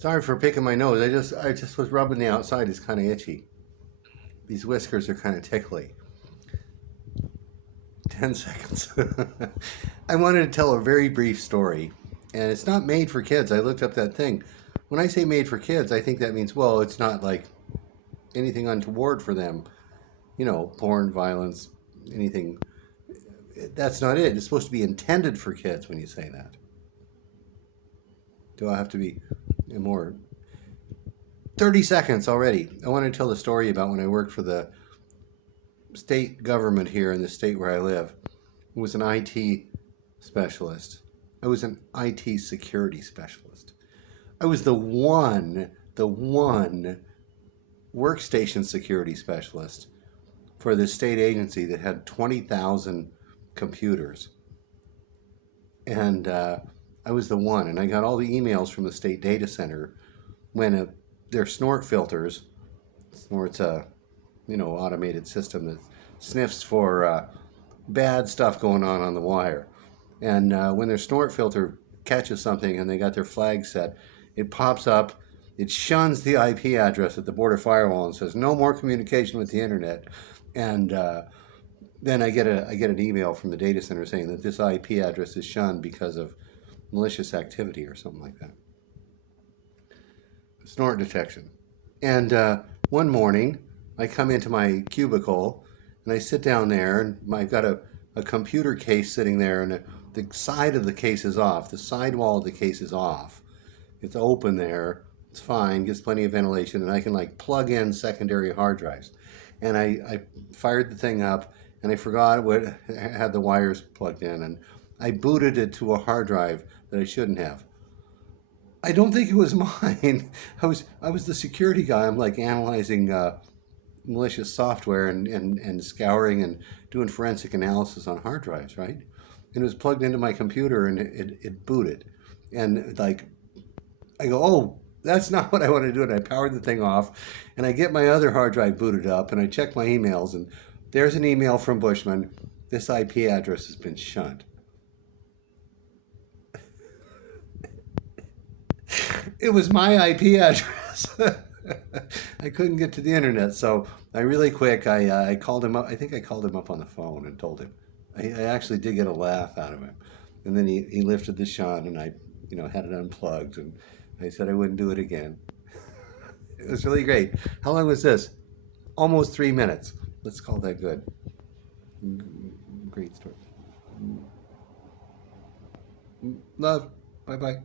Sorry for picking my nose. I just was rubbing the outside. It's kind of itchy. These whiskers are kind of tickly. 10 seconds. I wanted to tell a very brief story, and it's not made for kids. I looked up that thing. When I say made for kids, I think that means, well, it's not like anything untoward for them. Porn, violence, anything. That's not it. It's supposed to be intended for kids when you say that. Do I have to be more? 30 seconds already. I want to tell the story about when I worked for the state government here in the state where I live. I was an IT specialist. I was an IT security specialist. I was the one workstation security specialist for this state agency that had 20,000 computers. And I was the one, and I got all the emails from the state data center when their snort filters, snort's a automated system that sniffs for bad stuff going on the wire. And when their snort filter catches something and they got their flag set, it pops up, it shuns the IP address at the border firewall and says no more communication with the internet. And then I get an email from the data center saying that this IP address is shunned because of malicious activity or something like that. Snort detection. And one morning, I come into my cubicle and I sit down there, and I've got a computer case sitting there, and the side of the case is off. The side wall of the case is off. It's open there. It's fine, gets plenty of ventilation, and I can plug in secondary hard drives. And I fired the thing up, and I forgot what had the wires plugged in, and I booted it to a hard drive that I shouldn't have. I don't think it was mine. I was the security guy. I'm analyzing malicious software and scouring and doing forensic analysis on hard drives, right? And it was plugged into my computer, and it booted. And I go, oh, that's not what I want to do. And I powered the thing off, and I get my other hard drive booted up, and I check my emails, and there's an email from Bushman. This IP address has been shunned. It was my IP address. I couldn't get to the internet, so I really quick, I called him up. I think I called him up on the phone and told him. I actually did get a laugh out of him. And then he lifted the shun, and I had it unplugged, and I said I wouldn't do it again. It was really great. How long was this? Almost 3 minutes. Let's call that good. Great story. Love. Bye-bye.